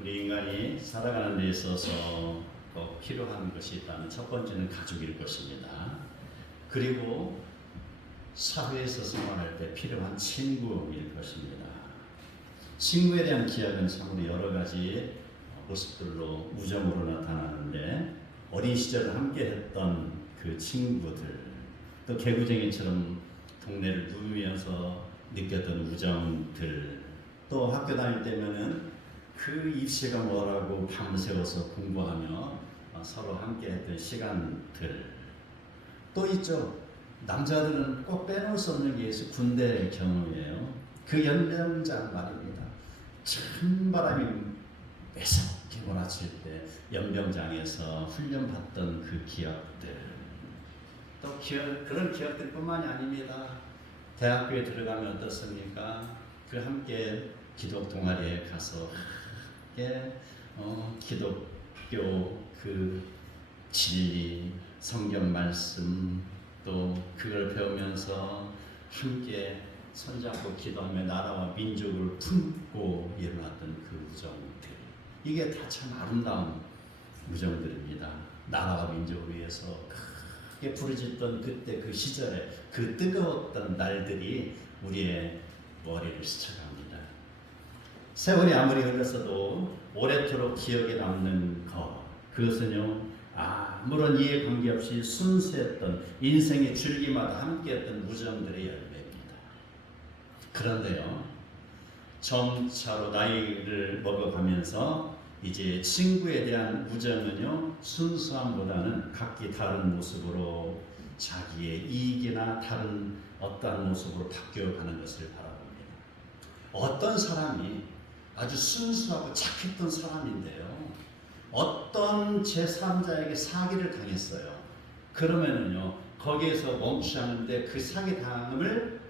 우리 인간이 살아가는 데 있어서 꼭 필요한 것이 있다면 첫 번째는 가족일 것입니다. 그리고 사회에서 생활할 때 필요한 친구일 것입니다. 친구에 대한 기약은 참으로 여러 가지 모습들로 우정으로 나타나는데, 어린 시절을 함께 했던 그 친구들, 또 개구쟁이처럼 동네를 누비면서 느꼈던 우정들, 또 학교 다닐 때면은 그 입시가 뭐라고 밤새워서 공부하며 서로 함께 했던 시간들 또 있죠. 남자들은 꼭 빼놓을 수 없는 게 있어 군대 경험이에요. 그 연병장 말입니다. 찬바람이 매섭게 몰아칠 때 연병장에서 훈련받던 그 기억들, 또 그런 기억들뿐만이 아닙니다. 대학교에 들어가면 어떻습니까? 그 함께 기독 동아리에 가서 기독교 그 진리, 성경 말씀, 또 그걸 배우면서 함께 손잡고 기도하며 나라와 민족을 품고 일어났던 그 우정들, 이게 다 참 아름다운 우정들입니다. 나라와 민족을 위해서 크게 부르짖던 그때 그 시절에 그 뜨거웠던 날들이 우리의 머리를 스쳐갑니다. 세월이 아무리 흘렀어도 오래도록 기억에 남는 것, 그것은요, 아무런 이해 관계없이 순수했던 인생의 줄기마다 함께했던 우정들의 열매입니다. 그런데요, 점차로 나이를 먹어가면서 이제 친구에 대한 우정은요, 순수함보다는 각기 다른 모습으로 자기의 이익이나 다른 어떠한 모습으로 바뀌어가는 것을 바라봅니다. 어떤 사람이 아주 순수하고 착했던 사람인데요, 어떤 제3자에게 사기를 당했어요. 그러면은요, 거기에서 멈추지 않는데 그 사기 당함을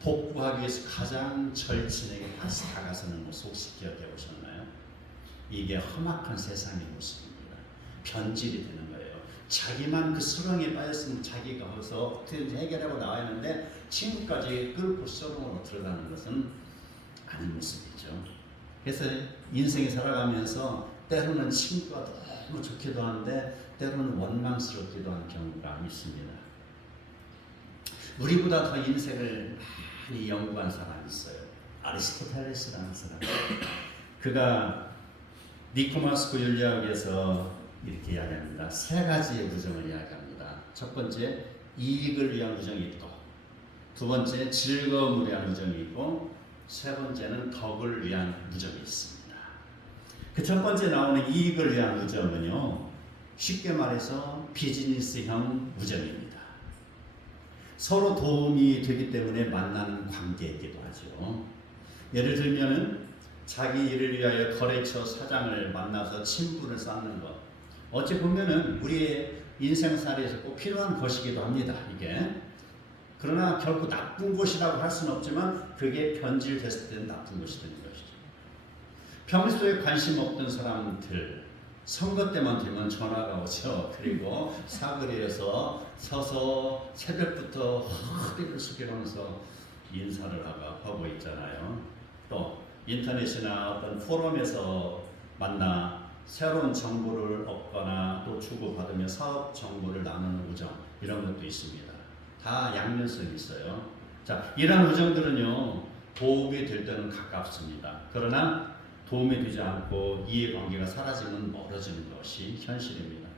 복구하기 위해서 가장 절친에게 다시 다가서는 모습 혹시 기억해 보셨나요? 이게 험악한 세상의 모습입니다. 변질이 되는 거예요. 자기만 그 수렁에 빠졌으면 자기가 거기서 어떻게든지 해결하고 나와야 하는데 친구까지 끌고 수렁으로 들어가는 것은 아닌 모습이죠. 그래서 인생이 살아가면서 때로는 친구가 너무 좋기도 한데 때로는 원망스럽기도 한 경우가 있습니다. 우리보다 더 인생을 많이 연구한 사람이 있어요. 아리스토텔레스라는 사람. 그가 니코마스코 윤리학에서 이렇게 이야기합니다. 세 가지의 우정을 이야기합니다. 첫 번째, 이익을 위한 우정이 있고, 두 번째, 즐거움을 위한 우정이 있고, 세 번째는 덕을 위한 우정이 있습니다. 그 첫 번째 나오는 이익을 위한 우정은요, 쉽게 말해서 비즈니스형 우정입니다. 서로 도움이 되기 때문에 만나는 관계이기도 하죠. 예를 들면은 자기 일을 위하여 거래처 사장을 만나서 친분을 쌓는 것, 어찌 보면은 우리의 인생살이에서 꼭 필요한 것이기도 합니다. 이게 그러나 결코 나쁜 것이라고 할 수는 없지만 그게 변질됐을 때는 나쁜 것이 되는 것이죠. 평소에 관심 없던 사람들, 선거 때만 되면 전화가 오죠. 그리고 사거리에서 서서 새벽부터 허리를 숙여가면서 인사를 하고 있잖아요. 또 인터넷이나 어떤 포럼에서 만나 새로운 정보를 얻거나 또 주고받으며 사업 정보를 나누는 우정, 이런 것도 있습니다. 다 양면성이 있어요. 자, 이런 우정들은요, 도움이 될 때는 가깝습니다. 그러나 도움이 되지 않고 이해관계가 사라지면 멀어지는 것이 현실입니다.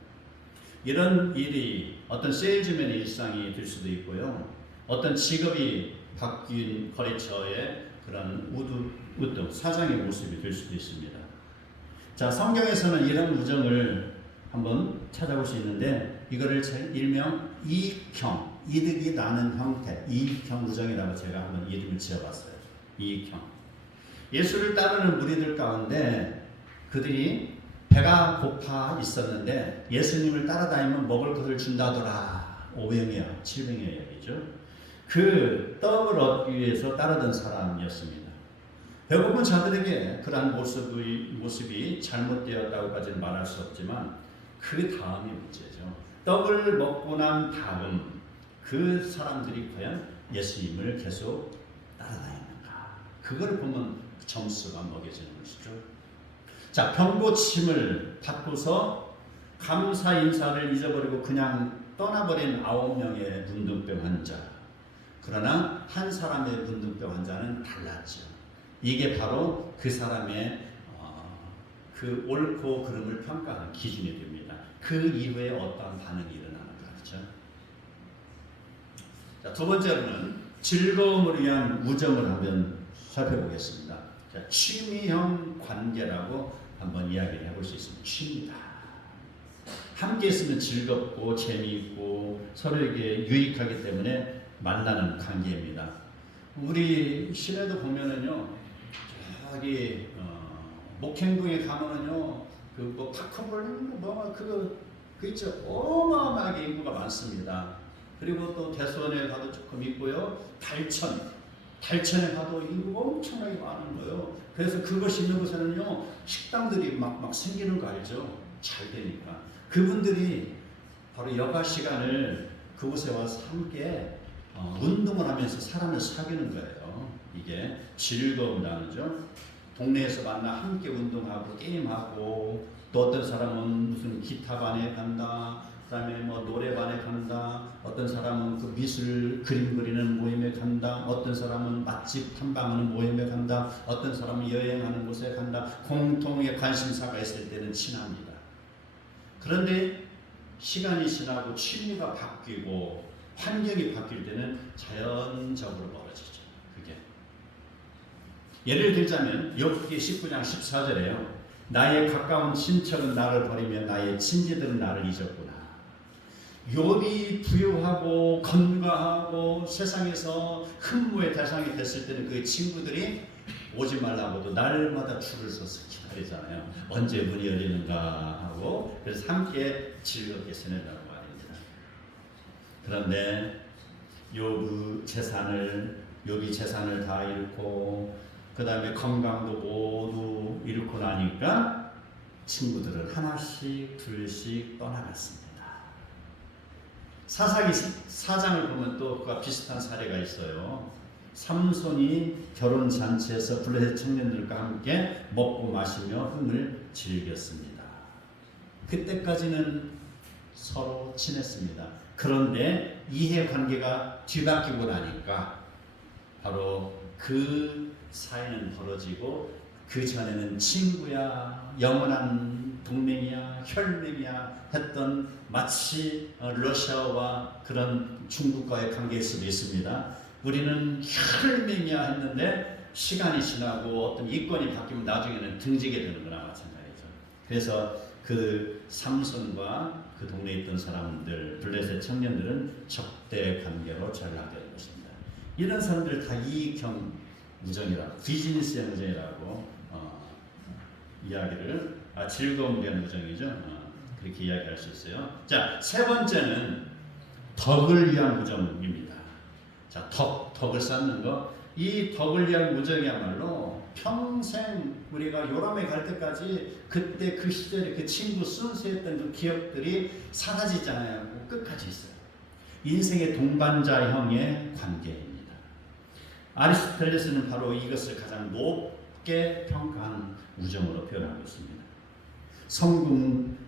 이런 일이 어떤 세일즈맨의 일상이 될 수도 있고요, 어떤 직업이 바뀐 거래처의 그런 우등 사장의 모습이 될 수도 있습니다. 자, 성경에서는 이런 우정을 한번 찾아볼 수 있는데, 이거를 일명 이익형, 이득이 나는 형태, 이익형 우정이라고 제가 한번 이름을 지어봤어요. 이익형. 예수를 따르는 무리들 가운데 그들이 배가 고파 있었는데 예수님을 따라다니면 먹을 것을 준다더라. 5병이야, 7병이야 얘기죠. 그 떡을 얻기 위해서 따르던 사람이었습니다. 배고픈 자들에게 그러한 모습이 잘못되었다고까지는 말할 수 없지만 그 다음이 문제죠. 떡을 먹고 난 다음 그 사람들이 과연 예수님을 계속 따라다니는가? 그걸 보면 점수가 먹여지는 것이죠. 자, 병고침을 받고서 감사 인사를 잊어버리고 그냥 떠나버린 9명의 문둥병 환자. 그러나 한 사람의 문둥병 환자는 달랐죠. 이게 바로 그 사람의 그 옳고 그름을 평가하는 기준이 됩니다. 그 이후에 어떠한 반응이 일어나는가. 그렇죠? 자, 두 번째로는 즐거움을 위한 우정을 한번 살펴보겠습니다. 자, 취미형 관계라고 한번 이야기를 해볼 수 있습니다. 취미다. 함께 있으면 즐겁고 재미있고 서로에게 유익하기 때문에 만나는 관계입니다. 우리 시내도 보면은요, 저기 목행동에 가면은요, 그 파크볼 그 있죠, 어마어마하게 인구가 많습니다. 그리고 또 대수원에 가도 조금 있고요, 달천에 가도 인구가 엄청나게 많은 거예요. 그래서 그것이 있는 곳에는요, 식당들이 막 생기는 거 알죠? 잘 되니까. 그분들이 바로 여가 시간을 그곳에 와서 함께 운동을 하면서 사람을 사귀는 거예요. 이게 즐거움이라는 거죠. 동네에서 만나 함께 운동하고 게임하고, 또 어떤 사람은 무슨 기타반에 간다, 그다음에 뭐 노래반에 간다, 어떤 사람은 그 미술 그림 그리는 모임에 간다, 어떤 사람은 맛집 탐방하는 모임에 간다, 어떤 사람은 여행하는 곳에 간다. 공통의 관심사가 있을 때는 친합니다. 그런데 시간이 지나고 취미가 바뀌고 환경이 바뀔 때는 자연적으로 멀어지죠. 그게 예를 들자면 욥기 19장 14절에요. 나의 가까운 친척은 나를 버리며 나의 친지들은 나를 잊었구나. 욥이 부유하고 건강하고 세상에서 흠모의 대상이 됐을 때는 그 친구들이 오지 말라고도 날마다 줄을 서서 기다리잖아요. 언제 문이 열리는가 하고, 그래서 함께 즐겁게 지낸다고 말입니다. 그런데 욥이 재산을 다 잃고 그 다음에 건강도 모두 잃고 나니까 친구들은 하나씩 둘씩 떠나갔습니다. 사사기 4장을 보면 또 그와 비슷한 사례가 있어요. 삼손이 결혼 잔치에서 블레셋 청년들과 함께 먹고 마시며 흥을 즐겼습니다. 그때까지는 서로 친했습니다. 그런데 이해관계가 뒤바뀌고 나니까 바로 그 사이는 벌어지고, 그 전에는 친구야, 영원한 동맹이야, 혈맹이야 했던, 마치 러시아와 그런 중국과의 관계일 수도 있습니다. 우리는 혈맹이야 했는데 시간이 지나고 어떤 이권이 바뀌면 나중에는 등지게 되는 거나 마찬가지죠. 그래서 그 삼손과 그 동네에 있던 사람들, 블레셋 청년들은 적대 관계로 전락되는 것입니다. 이런 사람들을 다 이익형 우정이라고, 비즈니스형 우정이라고 이야기를, 즐거움 대한 우정이죠. 그렇게 이야기할 수 있어요. 자, 세 번째는 덕을 위한 우정입니다. 자, 덕을 쌓는 거. 이 덕을 위한 우정이야말로 평생 우리가 요람에 갈 때까지 그때 그 시절에 그 친구 순수했던 그 기억들이 사라지지 않고 끝까지 있어요. 인생의 동반자형의 관계입니다. 아리스토텔레스는 바로 이것을 가장 높게 평가한 우정으로 표현하고 있습니다.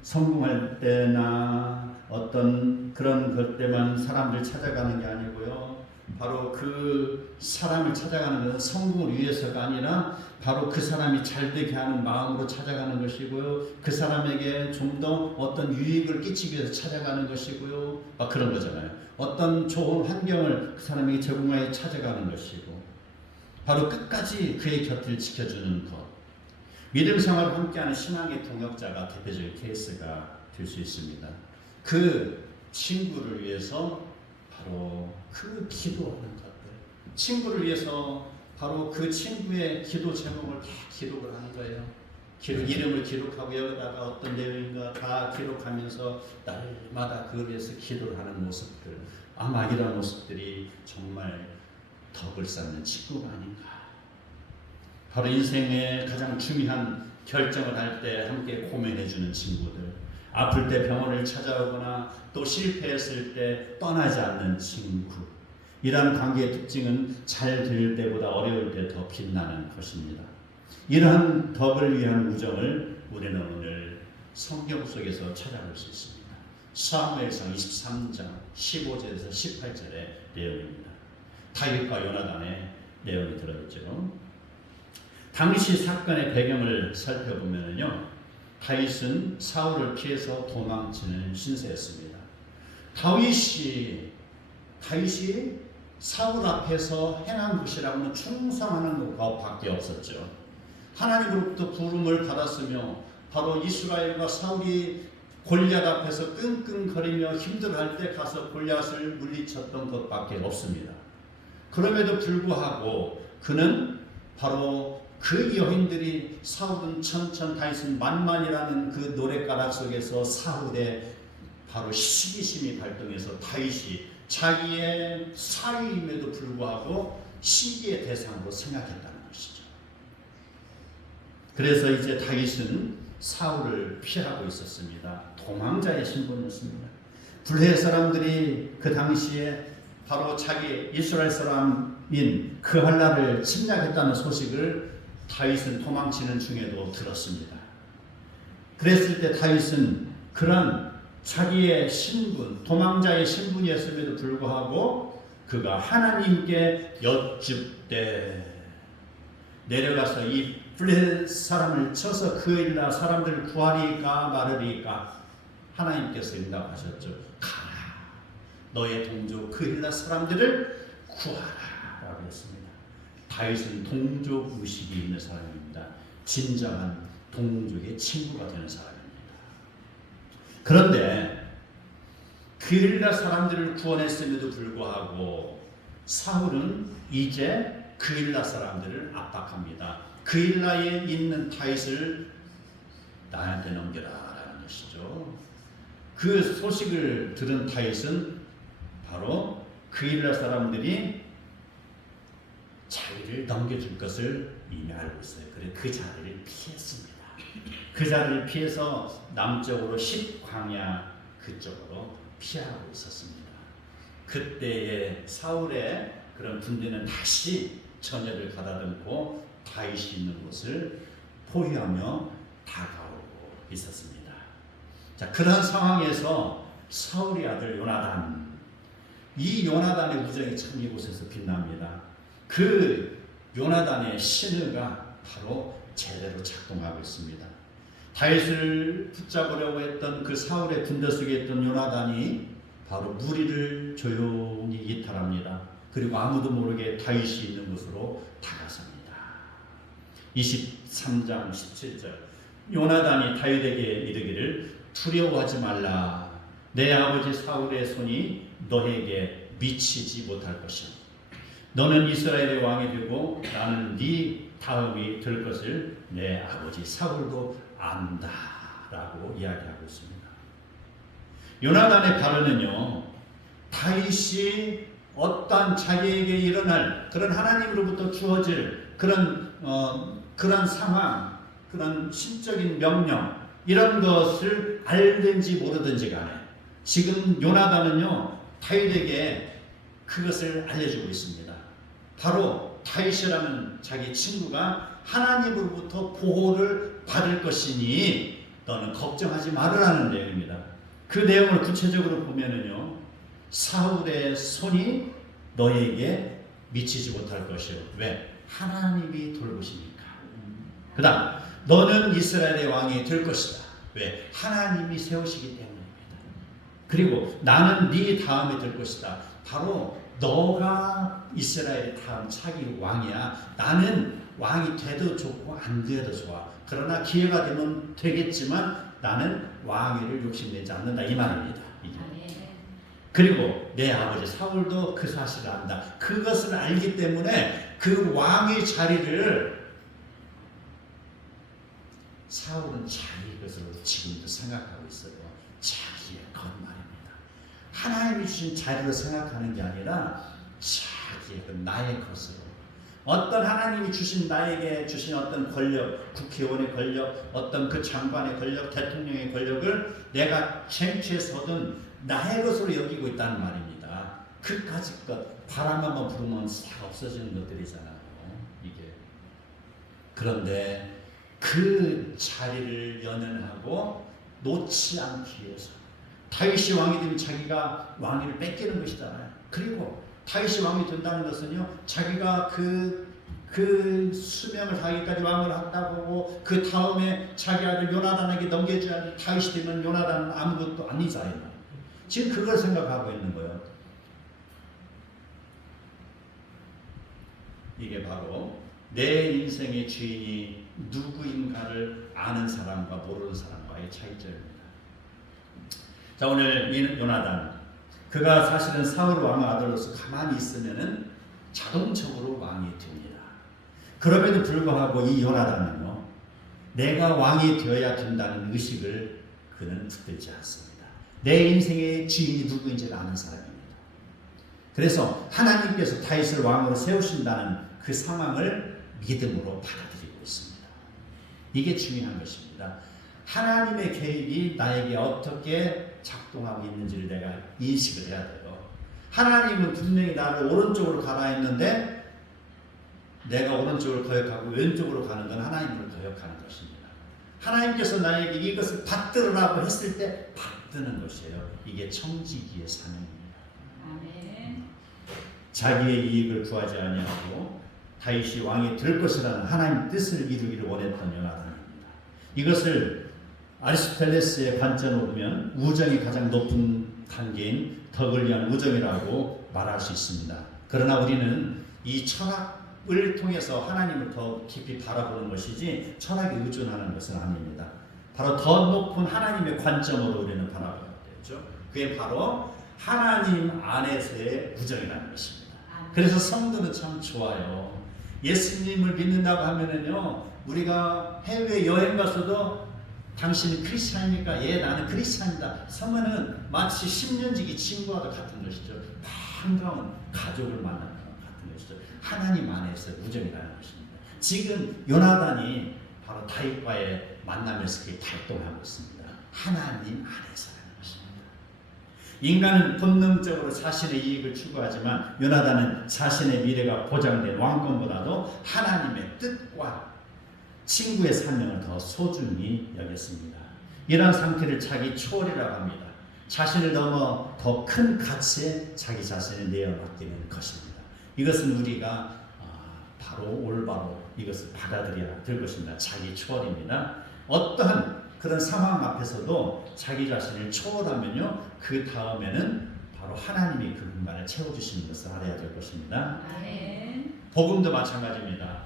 성공할 때나 어떤 그런 것 때만 사람들 찾아가는 게 아니고요. 바로 그 사람을 찾아가는 것은 성공을 위해서가 아니라 바로 그 사람이 잘 되게 하는 마음으로 찾아가는 것이고요. 그 사람에게 좀 더 어떤 유익을 끼치기 위해서 찾아가는 것이고요. 그런 거잖아요. 어떤 좋은 환경을 그 사람에게 제공하여 찾아가는 것이고, 바로 끝까지 그의 곁을 지켜주는 것. 믿음 생활을 함께하는 신앙의 동역자가 대표적인 케이스가 될 수 있습니다. 그 친구를 위해서 바로 그 기도하는 것들, 친구를 위해서 바로 그 친구의 기도 제목을 다 기록을 하는 거예요. 이름을 기록하고 여기다가 어떤 내용인가 다 기록하면서 날마다 그걸 위해서 기도를 하는 모습들, 아마 이런 모습들이 정말 덕을 쌓는 친구가 아닌가. 바로 인생의 가장 중요한 결정을 할 때 함께 고민해주는 친구들, 아플 때 병원을 찾아오거나 또 실패했을 때 떠나지 않는 친구. 이러한 관계의 특징은 잘 될 때보다 어려울 때 더 빛나는 것입니다. 이러한 덕을 위한 우정을 우리는 오늘 성경 속에서 찾아볼 수 있습니다. 사무엘상 23장 15절에서 18절의 내용입니다. 다윗과 요나단의 내용이 들어있죠. 당시 사건의 배경을 살펴보면요, 다윗은 사울을 피해서 도망치는 신세였습니다. 다윗이 사울 앞에서 행한 것이라고는 충성하는 것밖에 없었죠. 하나님으로부터 부름을 받았으며 바로 이스라엘과 사울이 골리앗 앞에서 끙끙거리며 힘들어할 때 가서 골리앗을 물리쳤던 것밖에 없습니다. 그럼에도 불구하고 그는 바로 그 여인들이 사울은 천천 다윗은 만만이라는 그 노랫가락 속에서 사울의 바로 시기심이 발동해서 다윗이 자기의 사위임에도 불구하고 시기의 대상으로 생각했다는 것이죠. 그래서 이제 다윗은 사울을 피하고 있었습니다. 도망자의 신분이었습니다. 블레 사람들이 그 당시에 바로 자기 이스라엘 사람인 그할라를 침략했다는 소식을 다윗은 도망치는 중에도 들었습니다. 그랬을 때 다윗은 그런 자기의 신분, 도망자의 신분이었음에도 불구하고 그가 하나님께 여쭙되 내려가서 이 블레셋 사람을 쳐서 그일라 사람들을 구하리까 말으리까 하나님께서 응답하셨죠. 가라, 너의 동족 그일라 사람들을 구하라 라고 했습니다. 다윗은 동족 의식이 있는 사람입니다. 진정한 동족의 친구가 되는 사람입니다. 그런데 그일라 사람들을 구원했음에도 불구하고 사울은 이제 그일라 사람들을 압박합니다. 그일라에 있는 다윗을 나한테 넘겨라 라는 것이죠. 그 소식을 들은 다윗은 바로 그일라 사람들이 자기를 넘겨줄 것을 이미 알고 있어요. 그래서 그 자리를 피했습니다. 그 자리를 피해서 남쪽으로 십광야 그쪽으로 피하고 있었습니다. 그때의 사울의 그런 군대는 다시 전열을 가다듬고 다윗이 있는 곳을 포위하며 다가오고 있었습니다. 자, 그런 상황에서 사울의 아들 요나단, 이 요나단의 우정이 참 이곳에서 빛납니다. 그 요나단의 신의가 바로 제대로 작동하고 있습니다. 다윗을 붙잡으려고 했던 그 사울의 군대 속에 있던 요나단이 바로 무리를 조용히 이탈합니다. 그리고 아무도 모르게 다윗이 있는 곳으로 다가섭니다. 23장 17절 요나단이 다윗에게 이르기를 두려워하지 말라. 내 아버지 사울의 손이 너에게 미치지 못할 것이다. 너는 이스라엘의 왕이 되고 나는 네 다음이 될 것을 내 아버지 사울도 안다 라고 이야기하고 있습니다. 요나단의 발언은요, 다윗이 어떠한 자기에게 일어날 그런 하나님으로부터 주어질 그런 상황, 그런 신적인 명령 이런 것을 알든지 모르든지 간에 지금 요나단은요 다윗에게 그것을 알려주고 있습니다. 바로 다윗이라는 자기 친구가 하나님으로부터 보호를 받을 것이니 너는 걱정하지 말으라는 내용입니다. 그 내용을 구체적으로 보면은요, 사울의 손이 너에게 미치지 못할 것이요. 왜? 하나님이 돌보시니까. 그 다음, 너는 이스라엘의 왕이 될 것이다. 왜? 하나님이 세우시기 때문입니다. 그리고 나는 네 다음에 될 것이다. 바로 너가 이스라엘의 다음 차기 왕이야. 나는 왕이 돼도 좋고 안 돼도 좋아. 그러나 기회가 되면 되겠지만 나는 왕위를 욕심내지 않는다 이 말입니다. 그리고 내 아버지 사울도 그 사실을 안다. 그것을 알기 때문에 그 왕의 자리를 사울은 자기 것으로 지금도 생각하고 있어요. 자기의 것말입니다. 하나님이 주신 자리로 생각하는 게 아니라 자기의 것, 나의 것으로. 어떤 하나님이 주신 나에게 주신 어떤 권력, 국회의원의 권력, 어떤 그 장관의 권력, 대통령의 권력을 내가 쟁취해서든 나의 것으로 여기고 있다는 말입니다. 그까짓 것, 바람 한번 불으면 싹 없어지는 것들이잖아요. 이게. 그런데 그 자리를 연연하고 놓지 않기 위해서. 다윗이 왕이 되면 자기가 왕위를 뺏기는 것이잖아요. 그리고 다윗이 왕이 된다는 것은요, 자기가 그 수명을 다하기까지 왕을 한다고 하고 그 다음에 자기 아들 요나단에게 넘겨줘야지. 다윗이 되면 요나단은 아무것도 아니잖아요. 지금 그걸 생각하고 있는 거예요. 이게 바로 내 인생의 주인이 누구인가를 아는 사람과 모르는 사람과의 차이점입니다. 자, 오늘 요나단, 그가 사실은 사울 왕의 아들로서 가만히 있으면은 자동적으로 왕이 됩니다. 그럼에도 불구하고 이 요나단은요, 내가 왕이 되어야 된다는 의식을 그는 붙들지 않습니다. 내 인생의 주인이 누구인지를 아는 사람입니다. 그래서 하나님께서 다윗을 왕으로 세우신다는 그 상황을 믿음으로 받아들이고 있습니다. 이게 중요한 것입니다. 하나님의 계획이 나에게 어떻게 작동하고 있는지를 내가 인식을 해야 돼요. 하나님은 분명히 나를 오른쪽으로 가라 했는데 내가 오른쪽을 거역하고 왼쪽으로 가는 건 하나님을 거역하는 것입니다. 하나님께서 나에게 이것을 받들으라고 했을 때 받드는 것이에요. 이게 청지기의 사명입니다. 아멘. 자기의 이익을 구하지 아니하고 다윗이 왕이 될 것이라는 하나님의 뜻을 이루기를 원했던 요나단입니다. 이것을 아리스토텔레스의 관점으로 보면 우정이 가장 높은 단계인 덕을 위한 우정이라고 말할 수 있습니다. 그러나 우리는 이 철학을 통해서 하나님을 더 깊이 바라보는 것이지 철학에 의존하는 것은 아닙니다. 바로 더 높은 하나님의 관점으로 우리는 바라봐야 되죠. 그게 바로 하나님 안에서의 우정이라는 것입니다. 그래서 성도는 참 좋아요. 예수님을 믿는다고 하면은요, 우리가 해외 여행 가서도 당신은 크리스찬입니까? 예, 나는 크리스찬이다. 서면은 마치 10년지기 친구와도 같은 것이죠. 반가운 가족을 만나는 것 같은 것이죠. 하나님 안에서 우정이라는 것입니다. 지금 요나단이 바로 다윗과의 만나면서 그게 발동하고 있습니다. 하나님 안에서라는 것입니다. 인간은 본능적으로 자신의 이익을 추구하지만 요나단은 자신의 미래가 보장된 왕권보다도 하나님의 뜻과 친구의 사명을 더 소중히 여겼습니다. 이런 상태를 자기 초월이라고 합니다. 자신을 넘어 더 큰 가치에 자기 자신을 내어맡기는 것입니다. 이것은 우리가 바로 올바로 이것을 받아들여야 될 것입니다. 자기 초월입니다. 어떠한 그런 상황 앞에서도 자기 자신을 초월하면요, 그 다음에는 바로 하나님이 그 공간을 채워주시는 것을 알아야 될 것입니다. 아멘. 복음도 마찬가지입니다.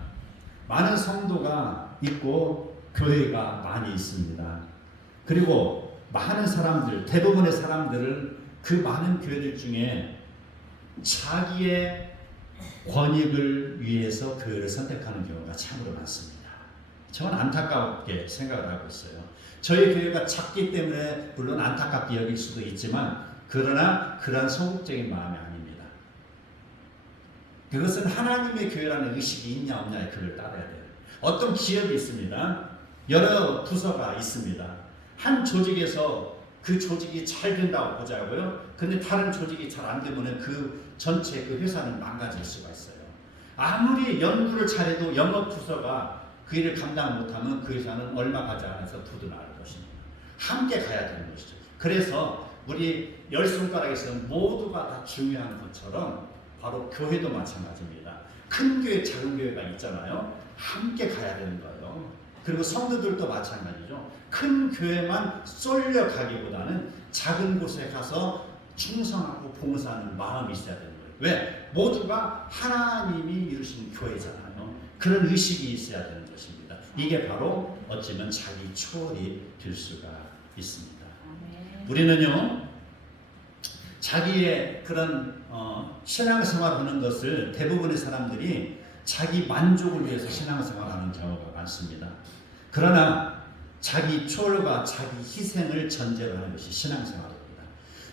많은 성도가 있고 교회가 많이 있습니다. 그리고 많은 사람들, 대부분의 사람들은 그 많은 교회들 중에 자기의 권익을 위해서 교회를 선택하는 경우가 참으로 많습니다. 저는 안타깝게 생각을 하고 있어요. 저희 교회가 작기 때문에 물론 안타깝게 여길 수도 있지만 그러나 그런 소극적인 마음이 아닙니다. 그것은 하나님의 교회라는 의식이 있냐 없냐에 그걸 따라야 돼요. 어떤 기업이 있습니다. 여러 부서가 있습니다. 한 조직에서 그 조직이 잘 된다고 보자고요. 근데 다른 조직이 잘 안 되면 그 전체 그 회사는 망가질 수가 있어요. 아무리 연구를 잘해도 영업 부서가 그 일을 감당 못하면 그 회사는 얼마 가지 않아서 부도날 것입니다. 함께 가야 되는 것이죠. 그래서 우리 열 손가락에서 모두가 다 중요한 것처럼 바로 교회도 마찬가지입니다. 큰 교회, 작은 교회가 있잖아요. 함께 가야 되는 거예요. 그리고 성도들도 마찬가지죠. 큰 교회만 쏠려 가기보다는 작은 곳에 가서 충성하고 봉사하는 마음이 있어야 되는 거예요. 왜? 모두가 하나님이 이루신 교회잖아요. 그런 의식이 있어야 되는 것입니다. 이게 바로 어쩌면 자기 초월이 될 수가 있습니다. 우리는요, 자기의 그런 신앙생활 하는 것을 대부분의 사람들이 자기 만족을 위해서 신앙생활하는 경우가 많습니다. 그러나 자기 초월과 자기 희생을 전제로 하는 것이 신앙생활입니다.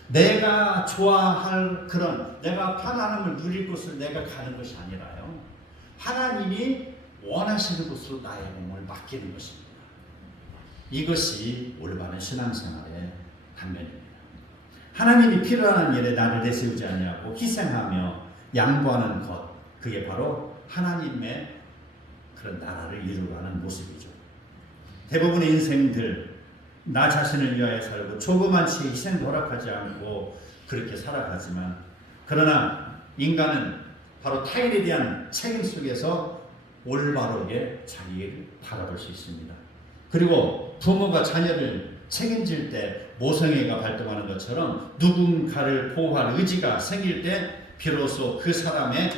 내가 좋아할 그런 내가 편안함을 누릴 곳을 내가 가는 것이 아니라요, 하나님이 원하시는 곳으로 나의 몸을 맡기는 것입니다. 이것이 올바른 신앙생활의 단면입니다. 하나님이 필요한 일에 나를 내세우지 아니하고 희생하며 양보하는 것, 그게 바로 하나님의 그런 나라를 이루어가는 모습이죠. 대부분의 인생들 나 자신을 위하여 살고 조그만치 희생도 허락하지 않고 그렇게 살아가지만, 그러나 인간은 바로 타인에 대한 책임 속에서 올바르게 자기를 바라볼 수 있습니다. 그리고 부모가 자녀를 책임질 때 모성애가 발동하는 것처럼 누군가를 보호할 의지가 생길 때 비로소 그 사람의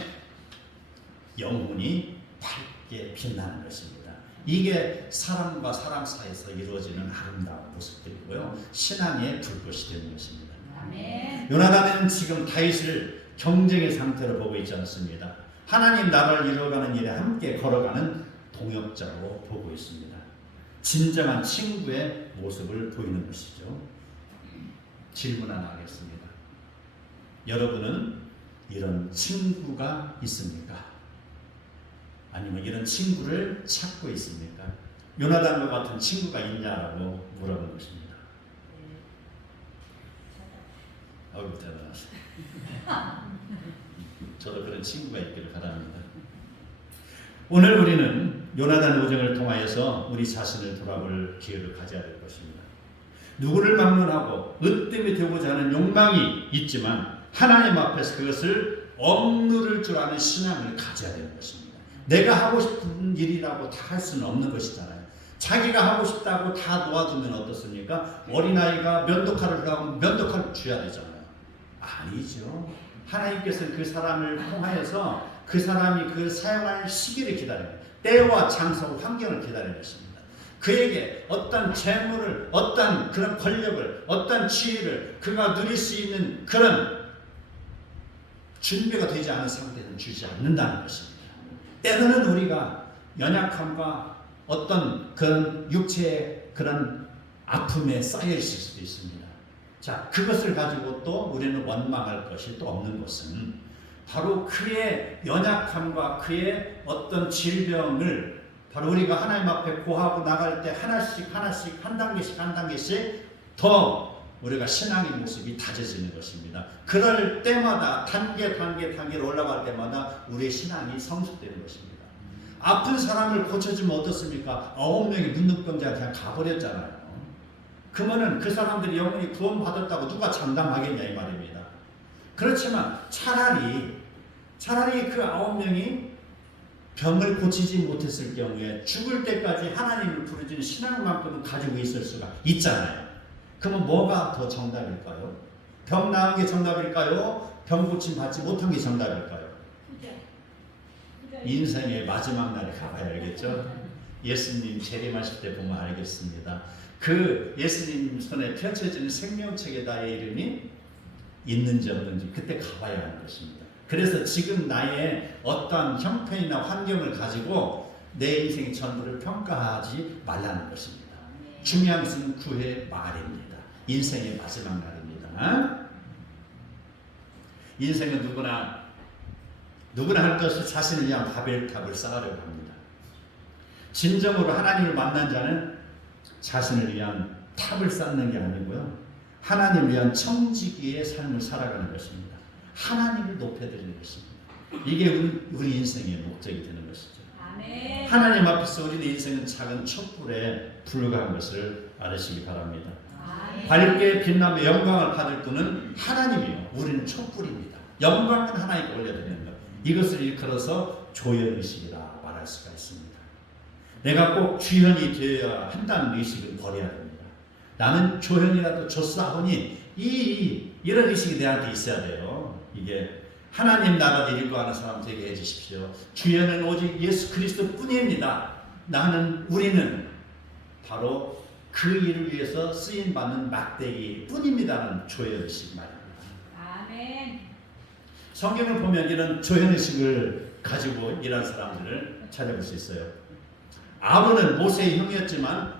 영혼이 밝게 빛나는 것입니다. 이게 사람과 사람 사이에서 이루어지는 아름다운 모습들이고요, 신앙의 불꽃이 되는 것입니다. 아멘. 요나단은 지금 다윗을 경쟁의 상태로 보고 있지 않습니다. 하나님 나라를 이루어가는 일에 함께 걸어가는 동역자로 보고 있습니다. 진정한 친구의 모습을 보이는 것이죠. 질문 하나 하겠습니다. 여러분은 이런 친구가 있습니까? 아니면 이런 친구를 찾고 있습니까? 요나단과 같은 친구가 있냐라고 물어본 것입니다. 아이고, 대단하시네. 저도 그런 친구가 있기를 바랍니다. 오늘 우리는 요나단의 우정을 통하여서 우리 자신을 돌아볼 기회를 가져야 될 것입니다. 누구를 막론하고 으뜸이 되고자 하는 욕망이 있지만 하나님 앞에서 그것을 억누를 줄 아는 신앙을 가져야 되는 것입니다. 내가 하고 싶은 일이라고 다 할 수는 없는 것이잖아요. 자기가 하고 싶다고 다 놓아두면 어떻습니까? 어린아이가 면도칼을 주라고 면도칼을 줘야 되잖아요. 아니죠. 하나님께서는 그 사람을 통하여서 그 사람이 그 사용할 시기를 기다려요. 때와 장소, 환경을 기다리는 것입니다. 그에게 어떤 재물을, 어떤 그런 권력을, 어떤 지위를 그가 누릴 수 있는 그런 준비가 되지 않은 상태는 주지 않는다는 것입니다. 때로는 우리가 연약함과 어떤 그런 육체의 그런 아픔에 쌓여 있을 수도 있습니다. 자, 그것을 가지고 또 우리는 원망할 것이 또 없는 것은 바로 그의 연약함과 그의 어떤 질병을 바로 우리가 하나님 앞에 고하고 나갈 때 하나씩 한 단계씩 더 우리가 신앙의 모습이 다져지는 것입니다. 그럴 때마다 단계로 올라갈 때마다 우리의 신앙이 성숙되는 것입니다. 아픈 사람을 고쳐주면 어떻습니까? 9명의 문둥병자가 그냥 가버렸잖아요. 그러면은 그 사람들이 영원히 구원받았다고 누가 장담하겠냐 이 말입니다. 그렇지만 차라리 그 9명이 병을 고치지 못했을 경우에 죽을 때까지 하나님을 부르짖는 신앙만큼은 가지고 있을 수가 있잖아요. 그러면 뭐가 더 정답일까요? 병 나은 게 정답일까요? 병 고침 받지 못한 게 정답일까요? 인생의 마지막 날에 가봐야 알겠죠? 예수님 재림하실 때 보면 알겠습니다. 그 예수님 손에 펼쳐지는 생명책에 나의 이름이 있는지 없는지 그때 가봐야 하는 것입니다. 그래서 지금 나의 어떤 형편이나 환경을 가지고 내 인생의 전부를 평가하지 말라는 것입니다. 중요한 것은 그의 말입니다. 인생의 마지막 날입니다. 인생은 누구나 할 것이 자신을 위한 바벨탑을 쌓으려고 합니다. 진정으로 하나님을 만난 자는 자신을 위한 탑을 쌓는 게 아니고요, 하나님을 위한 청지기의 삶을 살아가는 것입니다. 하나님을 높여드리는 것입니다. 이게 우리 인생의 목적이 되는 것이죠. 아멘. 하나님 앞에서 우리의 인생은 작은 촛불에 불과한 것을 알으시기 바랍니다. 아멘. 밝게 빛나며 영광을 받을 분은 하나님이요, 우리는 촛불입니다. 영광은 하나님께 올려드리는 것, 이것을 일컬어서 조연의식이라 말할 수가 있습니다. 내가 꼭 주연이 되어야 한다는 의식을 버려야 됩니다. 나는 조연이라도 줬사오니 이런 의식이 내한테 있어야 돼요. 이게 하나님 나라를 일구하는 사람 되게 해주십시오. 주연은 오직 예수 그리스도 뿐입니다. 우리는 바로 그 일을 위해서 쓰임받는 막대기 뿐입니다는 조연의식 말입니다. 아멘. 성경을 보면 이런 조연의식을 가지고 일한 사람들을 찾아볼 수 있어요. 아론은 모세의 형이었지만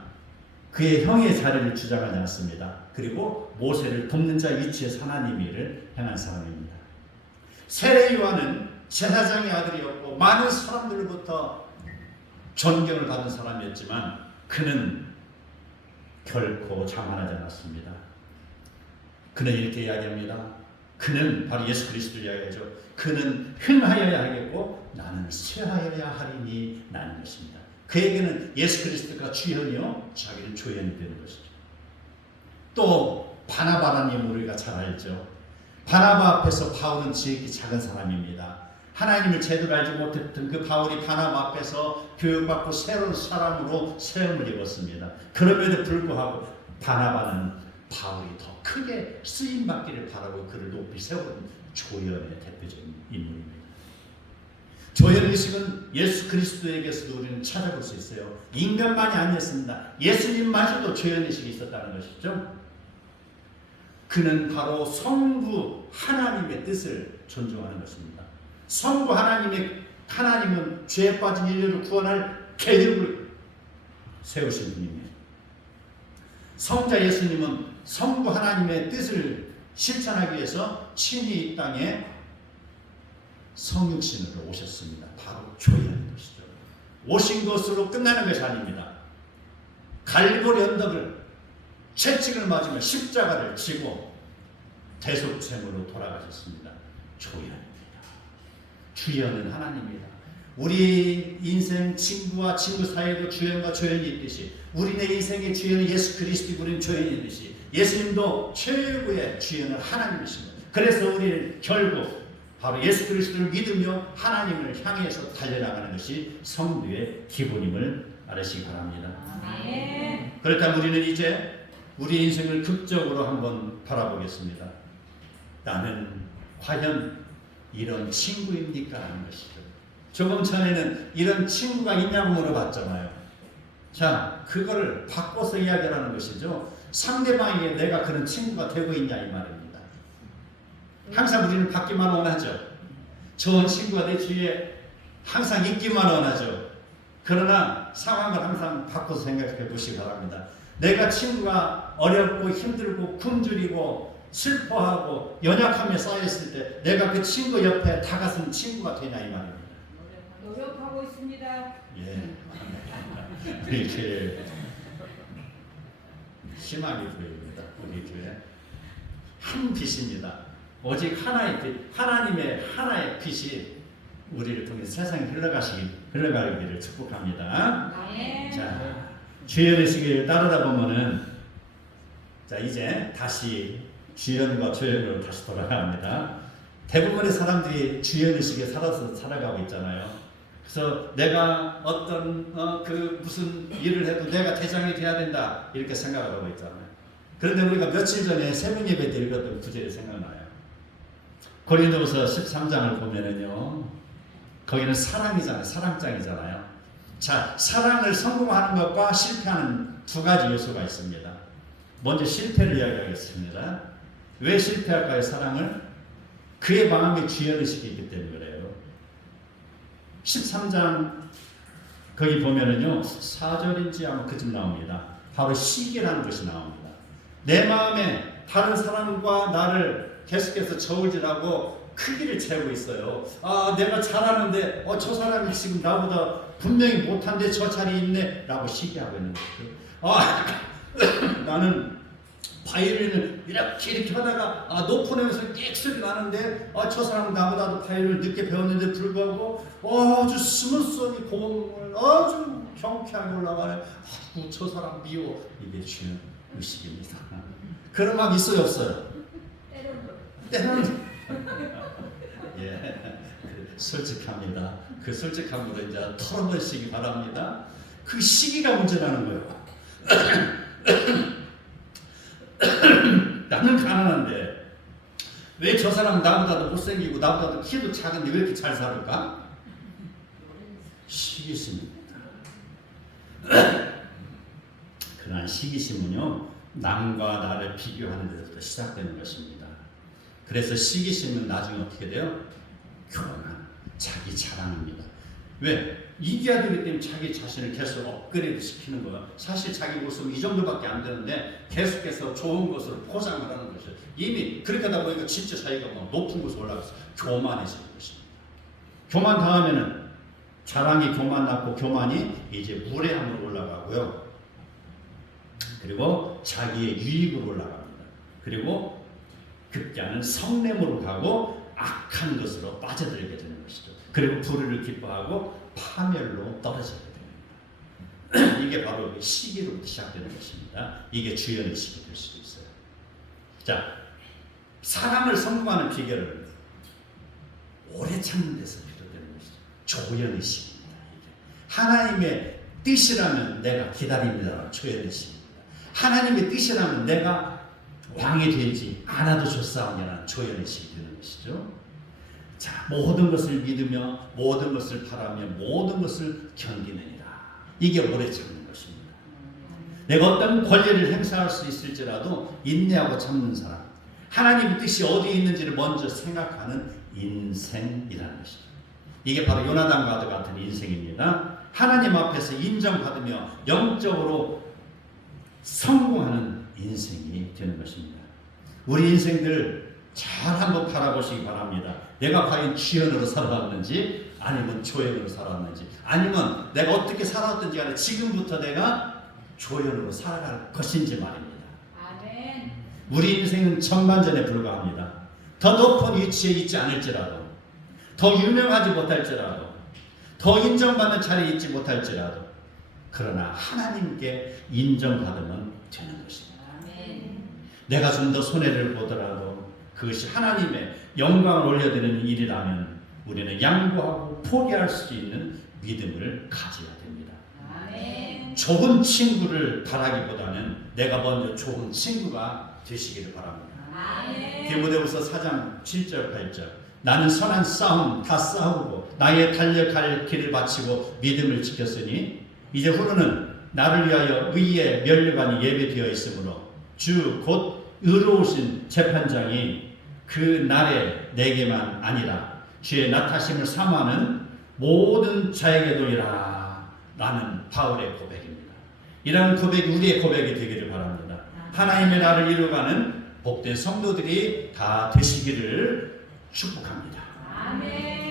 그의 형의 자리를 주장하지 않습니다. 그리고 모세를 돕는 자 위치에서 하나님의 일을 행한 사람입니다. 세례 요한은 제사장의 아들이었고 많은 사람들로부터 존경을 받은 사람이었지만 그는 결코 자만하지 않았습니다. 그는 이렇게 이야기합니다. 그는 바로 예수 그리스도를 이야기하죠. 그는 흥하여야 하겠고 나는 쇠하여야 하리니 라는 것입니다. 그에게는 예수 그리스도가 주연이요 자기는 조연이 되는 것이죠. 또 바나바라님 우리가 잘 알죠. 바나바 앞에서 바울은 지극히 작은 사람입니다. 하나님을 제대로 알지 못했던 그 바울이 바나바 앞에서 교육받고 새로운 사람으로 세움을 입었습니다. 그럼에도 불구하고 바나바는 바울이 더 크게 쓰임받기를 바라고 그를 높이 세운 조연의 대표적인 인물입니다. 조연의식은 예수 그리스도에게서도 우리는 찾아볼 수 있어요. 인간만이 아니었습니다. 예수님마저도 조연의식이 있었다는 것이죠. 그는 바로 성부 하나님의 뜻을 존중하는 것입니다. 성부 하나님은 죄에 빠진 인류를 구원할 계획을 세우신 분입니다. 성자 예수님은 성부 하나님의 뜻을 실천하기 위해서 친히 이 땅에 성육신으로 오셨습니다. 바로 교회라는 것이죠. 오신 것으로 끝나는 것이 아닙니다. 갈보리 언덕을 채찍을 맞으며 십자가를 지고 대속죄물로 돌아가셨습니다. 조연입니다. 주연은 하나님입니다. 우리 인생 친구와 친구 사이에도 주연과 조연이 있듯이 우리네 인생의 주연은 예수 그리스도, 우리는 조연이듯이 예수님도 최고의 주연은 하나님이십니다. 그래서 우리는 결국 바로 예수 그리스도를 믿으며 하나님을 향해서 달려나가는 것이 성도의 기본임을 알으시기 바랍니다. 아멘. 그렇다면 우리는 이제 우리 인생을 극적으로 한번 바라보겠습니다. 나는 과연 이런 친구입니까? 하는 것이죠. 조금 전에는 이런 친구가 있냐고 물어봤잖아요. 자, 그거를 바꿔서 이야기하는 것이죠. 상대방에게 내가 그런 친구가 되고 있냐 이 말입니다. 항상 우리는 받기만 원하죠. 좋은 친구가 내 주위에 항상 있기만 원하죠. 그러나 상황을 항상 바꿔서 생각해 보시기 바랍니다. 내가 친구가 어렵고 힘들고 굶주리고 슬퍼하고 연약함에 쌓였을 때 내가 그 친구 옆에 다가선 친구가 되냐 이 말입니다. 노력하고 있습니다. 예. 이렇게 희망이 보입니다. 우리 교회 한 빛입니다. 오직 하나의 빛, 하나님의 하나의 빛이 우리를 통해 세상에 흘러가기를 축복합니다. 아멘. 자, 주연의식을 따르다 보면은 자 이제 다시 주연과 조연으로 다시 돌아갑니다. 대부분의 사람들이 주연의식에 살아가고 있잖아요. 그래서 내가 어떤 그 무슨 일을 해도 내가 대장이 돼야 된다 이렇게 생각을 하고 있잖아요. 그런데 우리가 며칠 전에 새벽 예배 때 읽었던 구절이 생각나요. 고린도후서 13장을 보면은요, 거기는 사랑이잖아요. 사랑장이잖아요. 자, 사랑을 성공하는 것과 실패하는 두 가지 요소가 있습니다. 먼저 실패를 이야기하겠습니다. 왜 실패할까요? 사랑을? 그의 마음에 주연의식이 있기 때문에 그래요. 13장 거기 보면은요 4절인지 아마 그쯤 나옵니다. 바로 시기라는 것이 나옵니다. 내 마음에 다른 사람과 나를 계속해서 저울질하고 크기를 채우고 있어요. 아 내가 잘하는데 저 사람이 지금 나보다 분명히 못한데 저 자리에 있네 라고 시기하고 있는 거죠. 나는 바이올린을 이렇게 하다가 높은 음에서 끽 소리 나는데 저 사람은 나보다도 바이올린을 늦게 배웠는데 불구하고 아주 스무스하게 고음을 아주 경쾌하게 올라가네. 저 사람 미워. 이게 주연 의식입니다. 그런 마음 있어요 없어요? 때로는 예, 솔직합니다. 그 솔직함으로 이제 털어놓으시기 바랍니다. 그 시기가 문제라는 거예요. 나는 가난한데 왜 저 사람 나보다도 못생기고 나보다도 키도 작은데 왜 이렇게 잘 살을까? 시기심입니다. 그러한 시기심은요 남과 나를 비교하는 데서부터 시작되는 것입니다. 그래서 시기심은 나중에 어떻게 돼요? 교만, 자기 자랑입니다. 왜? 이겨야 되기 때문에 자기 자신을 계속 업그레이드 시키는 거야. 사실 자기 모습은 이 정도밖에 안 되는데 계속해서 좋은 것으로 포장을 하는 것이죠. 이미 그렇게 하다 보니까 진짜 자기가 막 높은 곳에 올라가서 교만해지는 것입니다. 교만 다음에는 자랑이 교만 낳고 교만이 이제 무례함으로 올라가고요. 그리고 자기의 유익으로 올라갑니다. 그리고 급기야는 성냄으로 가고 악한 것으로 빠져들게 되는 것이죠. 그리고 불의를 기뻐하고 파멸로 떨어지게 됩니다. 이게 바로 시기로부터 시작되는 것입니다. 이게 주연의 시기 될 수도 있어요. 자, 사람을 성공하는 비결은 오래 참는 데서 비롯되는 것이죠. 조연의 시기입니다. 이게. 하나님의 뜻이라면 내가 기다립니다. 조연의 시기입니다. 하나님의 뜻이라면 내가 왕이 되지 않아도 좋사오냐는 조연의 시기 되는 것이죠. 자, 모든 것을 믿으며 모든 것을 바라며 모든 것을 견디느니라. 이게 오래 참는 것입니다. 내가 어떤 권리를 행사할 수 있을지라도 인내하고 참는 사람, 하나님의 뜻이 어디에 있는지를 먼저 생각하는 인생이라는 것이죠. 이게 바로 요나단과도 같은 인생입니다. 하나님 앞에서 인정받으며 영적으로 성공하는 인생이 되는 것입니다. 우리 인생들 잘 한번 바라보시기 바랍니다. 내가 과연 주연으로 살아왔는지 아니면 조연으로 살아왔는지, 아니면 내가 어떻게 살아왔든지 간에 지금부터 내가 조연으로 살아갈 것인지 말입니다. 아멘. 우리 인생은 천만전에 불과합니다. 더 높은 위치에 있지 않을지라도, 더 유명하지 못할지라도, 더 인정받는 자리에 있지 못할지라도, 그러나 하나님께 인정받으면 되는 것입니다. 아멘. 내가 좀 더 손해를 보더라도 그것이 하나님의 영광을 올려드리는 일이라면 우리는 양보하고 포기할 수 있는 믿음을 가져야 됩니다. 아멘. 좋은 친구를 바라기보다는 내가 먼저 좋은 친구가 되시기를 바랍니다. 아멘. 디모데후서 4장 7절 8절 나는 선한 싸움 다 싸우고 나의 달려갈 길을 마치고 믿음을 지켰으니 이제 후로는 나를 위하여 의의 면류관이 예배되어 있으므로 주 곧 의로우신 재판장이 그 날에 내게만 아니라 주의 나타심을 사모하는 모든 자에게도이라 라는 바울의 고백입니다. 이러한 고백이 우리의 고백이 되기를 바랍니다. 하나님의 나를 이루어가는 복된 성도들이 다 되시기를 축복합니다. 아멘.